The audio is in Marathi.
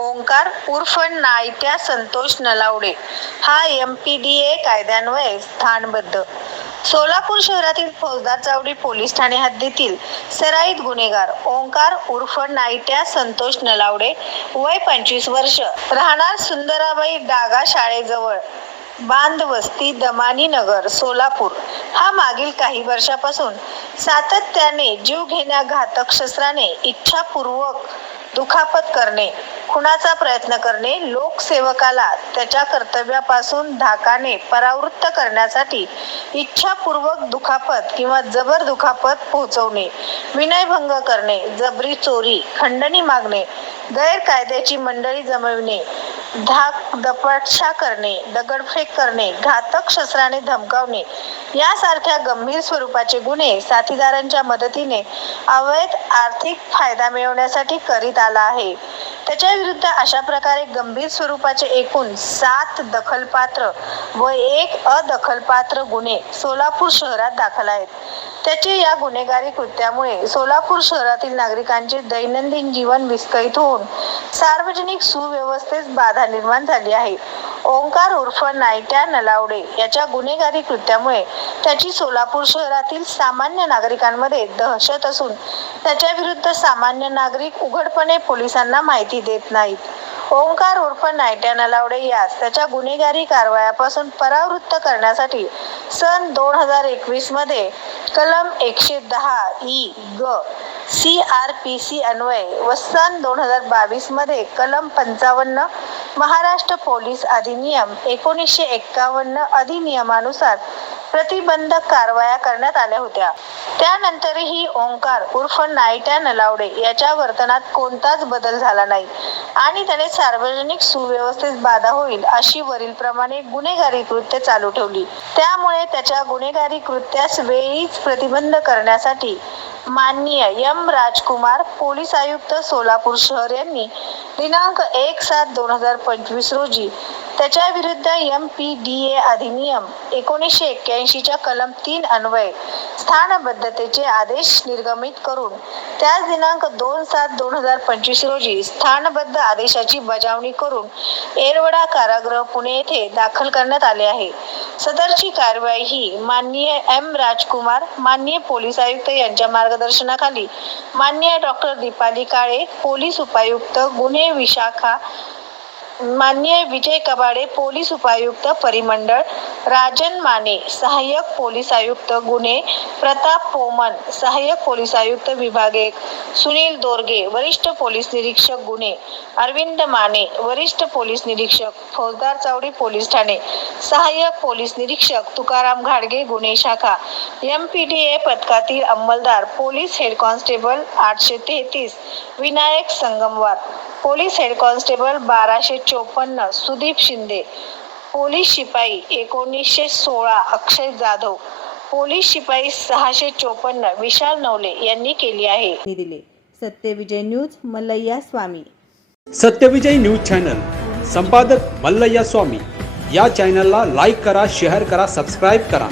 ओंकार उर्फ नायट्या संतोष नलावडे. हा एम पी डी ए कायद्यान्वये स्थानबद्ध. सोलापूर शहरातील फौजदार चावडी पोलीस ठाणे हद्दीतील सराईत गुन्हेगार ओंकार उर्फ नायट्या संतोष नलावडे वय पंचवीस वर्ष. राहणार सुंदराबाई डागा शाळेजवळ. बांध वस्ती दमानी नगर सोलापूर. हा मागील काही वर्षापासून सातत्याने जीव घेण्या घातक शस्त्राने इच्छापूर्वक दुखापत करणे खुणाचा प्रयत्न करणे लोकसेवकाला त्याच्या कर्तव्यापासून धाकाने परावृत्त करण्यासाठी इच्छापूर्वक दुखापत किंवा जबर दुखापत पोहोचवणे विनयभंग करणे जबरी चोरी खंडणी मागणे गैरकायद्याची मंडळी जमविणे धाक दपटशा करणे दगडफेक करणे घातक शस्त्राने धमकावणे यासारख्या गंभीर स्वरूपाचे गुन्हे साथीदारांच्या मदतीने अवैध आर्थिक फायदा मिळवण्यासाठी करीत आला आहे. त्याच्या विरुद्ध अशा प्रकारे गंभीर स्वरूपाचे एकूण सात दखलपात्र व एक अदखलपात्र गुन्हे सोलापूर शहरात दाखल आहेत. त्याचे या गुन्हेगारी कृत्यामुळे सोलापूर शहरातील नागरिकांचे दैनंदिन जीवन विस्कळीत होऊन सार्वजनिक सुव्यवस्थेस बाधा निर्माण झाली आहे. ओंकार उर्फ नायट्या नलावडे याच्या गुन्हेगारी कृत्यामुळे त्याची सोलापूर शहरातील सामान्य नागरिकांमध्ये दहशत असून त्याच्या विरुद्ध सामान्य नागरिक उघडपणे पोलिसांना माहिती देत नाहीत. ओंकार उर्फ नायट्या नलावडे यास त्याच्या गुन्हेगारी कारवायापासून परावृत्त करण्यासाठी सन दोन हजार एकवीसमध्ये कलम एकशे दहा ई ग सी आर पी सी अन्वय व सन दोन हजार बावीसमध्ये कलम पंचावन्न महाराष्ट्र पोलीस अधिनियम एकोणीसशे एक्कावन्न अधिनियमानुसार प्रतिबंधक कारवाया करण्यात आल्या होत्या. त्यानंतरही ओंकार उर्फ नायट्या नलावडे याच्या वर्तनात कोणताच बदल झाला नाही आणि त्याने सार्वजनिक सुव्यवस्थेस बाधा होईल अशी वरीलप्रमाणे गुन्हेगारी कृत्य चालू ठेवली. त्यामुळे त्याच्या गुन्हेगारी कृत्यास वेळीच प्रतिबंध करण्यासाठी माननीय एम राजकुमार पोलीस आयुक्त सोलापूर शहर यांनी दिनांक एक सात दोन हजार पंचवीस रोजी त्याच्या विरुद्ध एम पी डी ए अधिनियम एकोणीसशे एक्क्याऐंशीच्या कलम तीन अन्वये स्थानबद्धतेचे आदेश निर्गमित करून त्याच दिनांक दोन सात दोन हजार पंचवीस रोजी स्थानबद्ध आदेशाची बजावणी करून एरवडा कारागृह पुणे येथे दाखल करण्यात आले आहे. सदरची कारवाई ही माननीय एम राजकुमार माननीय पोलीस आयुक्त यांच्या मार्ग मार्गदर्शनाखाली माननीय डॉक्टर दीपाली काळे पोलीस उपायुक्त गुन्हे विशाखा मान्य विजय कबाडे पोलीस उपायुक्त परिमंडळ राजन माने सहाय्यक पोलीस आयुक्त गुन्हे प्रताप पोमन सहाय्यक पोलीस आयुक्त विभाग एक सुनील दोरगे वरिष्ठ पोलीस निरीक्षक गुन्हे अरविंद माने वरिष्ठ पोलीस निरीक्षक फौजदार चावडी पोलीस ठाणे सहाय्यक पोलीस निरीक्षक तुकाराम घाडगे गुन्हे शाखा एम पी डी ए पथकातील अंमलदार पोलीस हेड कॉन्स्टेबल आठशे तेहतीस Vinayak Sangamwar. Police head constable बाराशे चोपन्न सुदीप शिंदे पोलीस शिपाई एकोणीसशे सोळा अक्षय जाधव पोलीस शिपाई सहाशे चोपन्न विशाल नवले यांनी केली आहे. दिले. Satyavijay news Mallayya Swami. Satyavijay news channel. संपादक मल्लय्या स्वामी. या चॅनलला लाईक करा शेअर करा सबस्क्राईब करा.